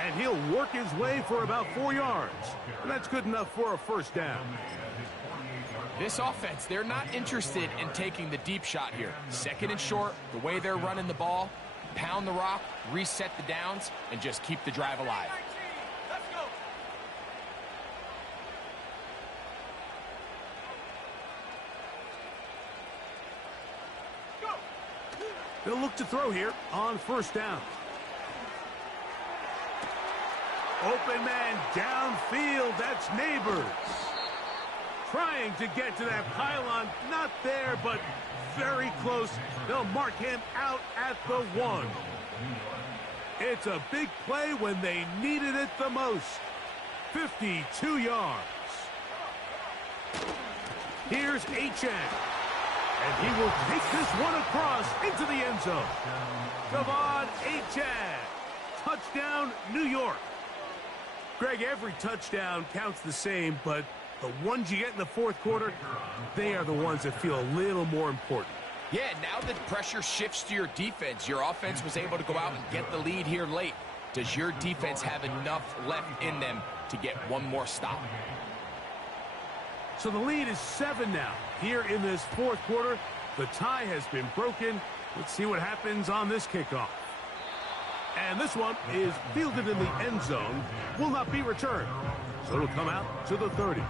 And he'll work his way for about 4 yards. And that's good enough for a 1st down. This offense, they're not interested in taking the deep shot here. 2nd and short, the way they're running the ball, pound the rock, reset the downs, and just keep the drive alive. Let's go. Go. They'll look to throw here on 1st down. Open man downfield, that's Neighbors. Trying to get to that pylon, not there, but very close. They'll mark him out at the 1. It's a big play when they needed it the most. 52 yards. Here's Achane. And he will take this one across into the end zone. Devon Achane. Touchdown, New York. Greg, every touchdown counts the same, but the ones you get in the 4th quarter, they are the ones that feel a little more important. Yeah, now that pressure shifts to your defense, your offense was able to go out and get the lead here late. Does your defense have enough left in them to get one more stop? So the lead is 7 now. Here in this 4th quarter, the tie has been broken. Let's see what happens on this kickoff. And this one is fielded in the end zone, will not be returned. So it'll come out to the 30.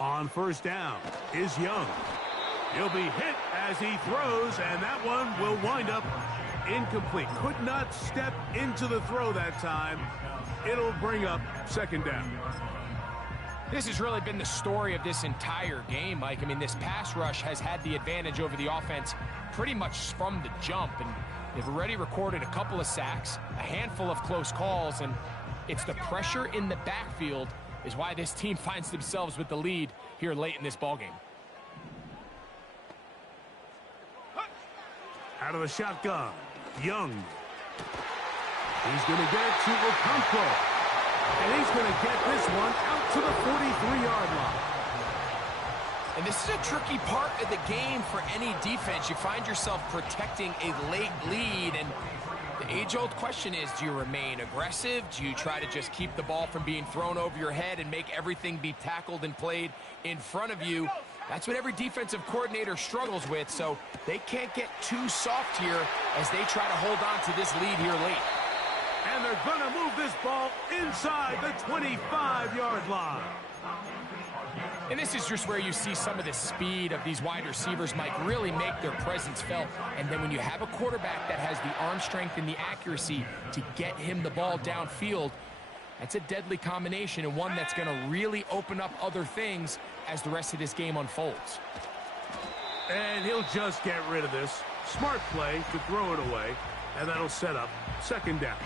On first down is Young. He'll be hit as he throws, and that one will wind up incomplete. Could not step into the throw that time. It'll bring up second down. This has really been the story of this entire game, Mike. I mean, this pass rush has had the advantage over the offense pretty much from the jump, and they've already recorded a couple of sacks, a handful of close calls, and it's the pressure in the backfield is why this team finds themselves with the lead here late in this ballgame. Out of the shotgun, Young. He's going to get it to Okonkwo. And he's going to get this one out to the 43-yard line. And this is a tricky part of the game for any defense. You find yourself protecting a late lead, and the age-old question is, do you remain aggressive? Do you try to just keep the ball from being thrown over your head and make everything be tackled and played in front of you? That's what every defensive coordinator struggles with, so they can't get too soft here as they try to hold on to this lead here late. And they're going to move this ball inside the 25-yard line. And this is just where you see some of the speed of these wide receivers, Mike, really make their presence felt. And then when you have a quarterback that has the arm strength and the accuracy to get him the ball downfield, that's a deadly combination and one that's going to really open up other things as the rest of this game unfolds. And he'll just get rid of this. Smart play to throw it away, and that'll set up second down.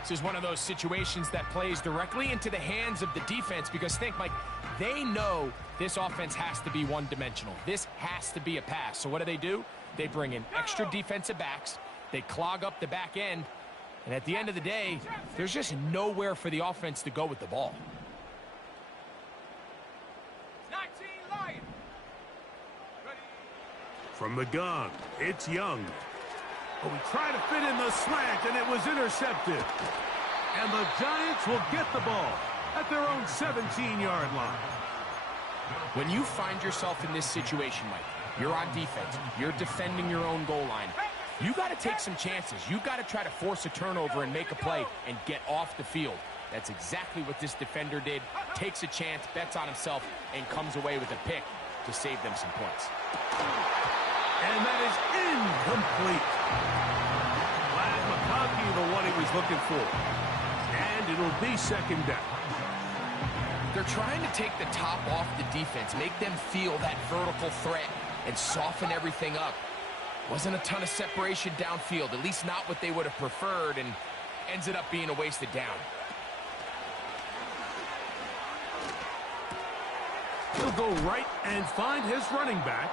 This is one of those situations that plays directly into the hands of the defense because think, Mike, they know this offense has to be one-dimensional. This has to be a pass. So what do? They bring in extra defensive backs. They clog up the back end. And at the end of the day, there's just nowhere for the offense to go with the ball. 19 Lions. Ready. From the gun, it's Young. But we try to fit in the slant, and it was intercepted. And the Giants will get the ball at their own 17-yard line. When you find yourself in this situation, Mike, you're on defense, you're defending your own goal line, you got to take some chances. You got to try to force a turnover and make a play and get off the field. That's exactly what this defender did. Takes a chance, bets on himself, and comes away with a pick to save them some points. And that is incomplete. Glad McConkey, the one he was looking for. And it'll be second down. They're trying to take the top off the defense, make them feel that vertical threat, and soften everything up. Wasn't a ton of separation downfield, at least not what they would have preferred, and ends it up being a wasted down. He'll go right and find his running back.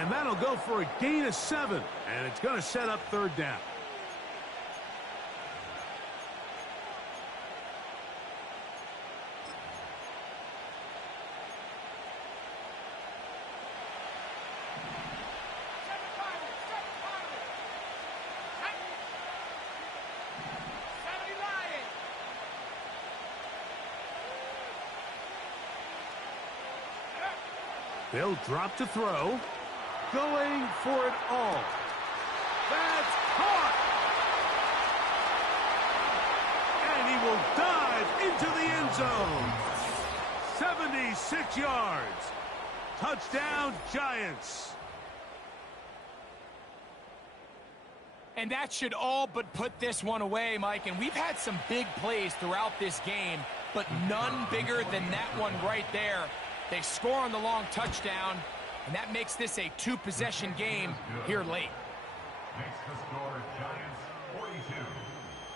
And that'll go for a gain of 7. And it's going to set up third down. They'll drop to throw. Going for it all. That's caught! And he will dive into the end zone. 76 yards. Touchdown, Giants. And that should all but put this one away, Mike. And we've had some big plays throughout this game, but none bigger than that one right there. They score on the long touchdown, and that makes this a two-possession game here late. Makes the score Giants 42,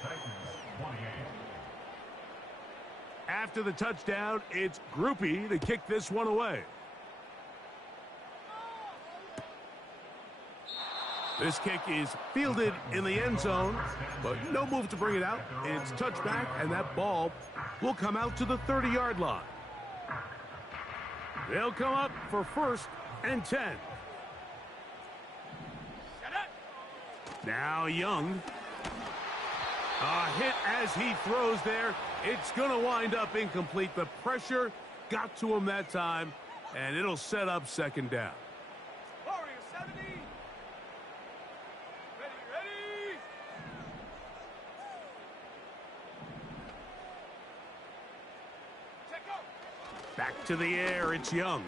Titans 28. After the touchdown, it's Groupie to kick this one away. This kick is fielded in the end zone, but no move to bring it out. It's touchback, and that ball will come out to the 30-yard line. They'll come up for 1st and 10. Now Young. A hit as he throws there. It's going to wind up incomplete. The pressure got to him that time, and it'll set up second down. Warrior 70. Ready. Check out. Back to the air, it's Young.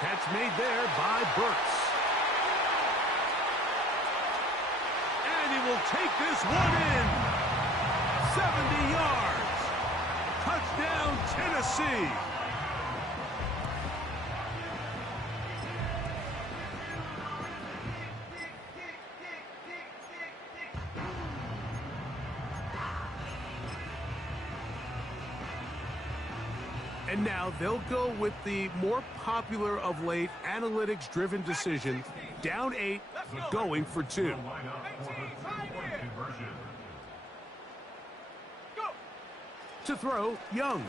Catch made there by Burks. And he will take this one in. 70 yards. Touchdown, Tennessee. And now they'll go with the more popular of late analytics-driven decision. Down 8, going for 2. To throw, Young.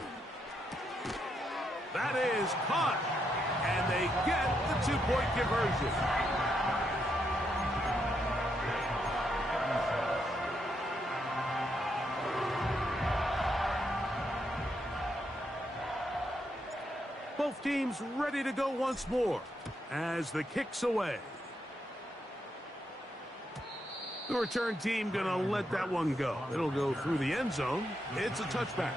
That is caught. And they get the 2-point conversion. Both teams ready to go once more as the kick's away. The return team going to let that one go. It'll go through the end zone. It's a touchback.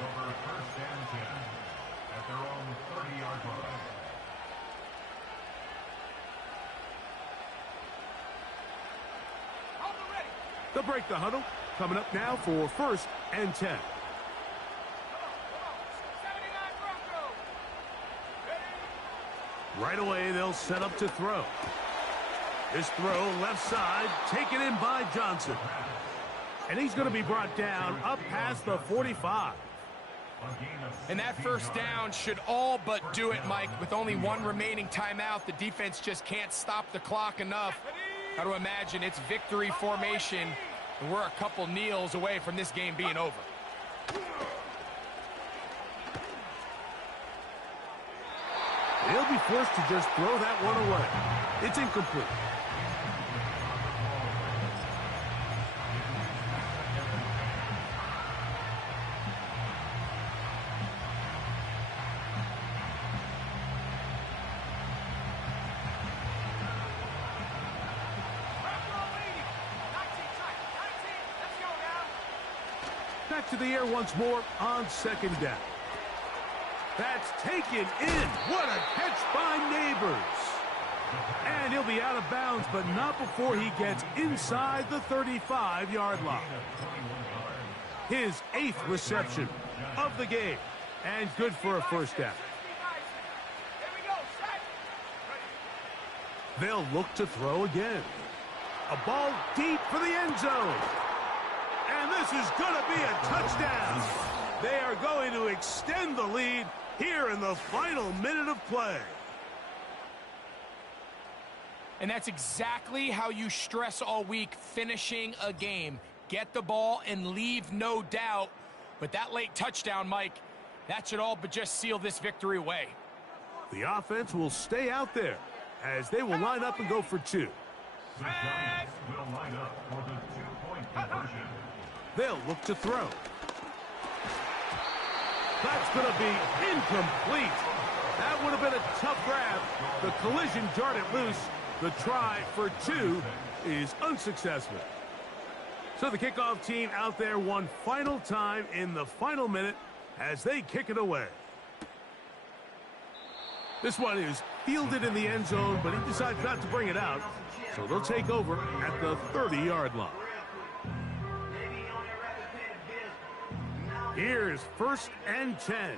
They'll break the huddle. Coming up now for 1st and 10. Right away, they'll set up to throw. This throw, left side, taken in by Johnson. And he's going to be brought down up past the 45. And that first down should all but do it, Mike. With only one remaining timeout, the defense just can't stop the clock enough. Got to imagine it's victory formation, and we're a couple kneels away from this game being over. They'll be forced to just throw that one away. It's incomplete. Back to the air once more on 2nd down. That's taken in. What a catch by Neighbors. And he'll be out of bounds, but not before he gets inside the 35-yard line. His 8th reception of the game, and good for a first down. They'll look to throw again. A ball deep for the end zone. And this is going to be a touchdown. They are going to extend the lead here in the final minute of play. And that's exactly how you stress all week, finishing a game. Get the ball and leave no doubt. But that late touchdown, Mike, that should all but just seal this victory away. The offense will stay out there as they will line up and go for 2. The Giants will line up for the 2-point conversion. They'll look to throw. That's going to be incomplete. That would have been a tough grab. The collision jarred it loose. The try for 2 is unsuccessful. So the kickoff team out there one final time in the final minute as they kick it away. This one is fielded in the end zone, but he decides not to bring it out. So they'll take over at the 30-yard line. Here's 1st and 10.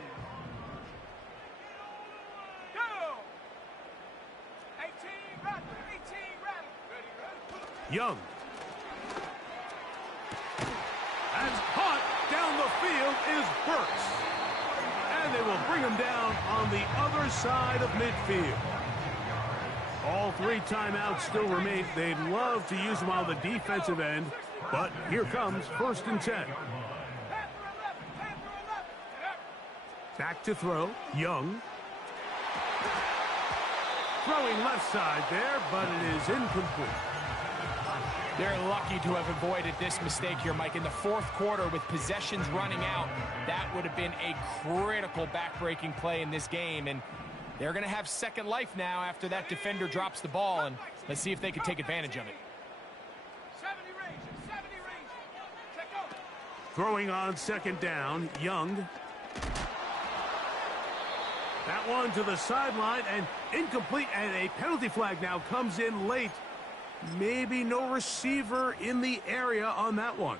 Young. That's caught down the field is Burks. And they will bring him down on the other side of midfield. All 3 timeouts still remain. They'd love to use them on the defensive end, but here comes 1st and 10. Back to throw, Young. Throwing left side there, but it is incomplete. They're lucky to have avoided this mistake here, Mike. In the 4th quarter, with possessions running out, that would have been a critical back-breaking play in this game. And they're going to have second life now after that defender drops the ball. And let's see if they can take advantage of it. Throwing on 2nd down, Young. That one to the sideline and incomplete, and a penalty flag now comes in late. Maybe no receiver in the area on that one.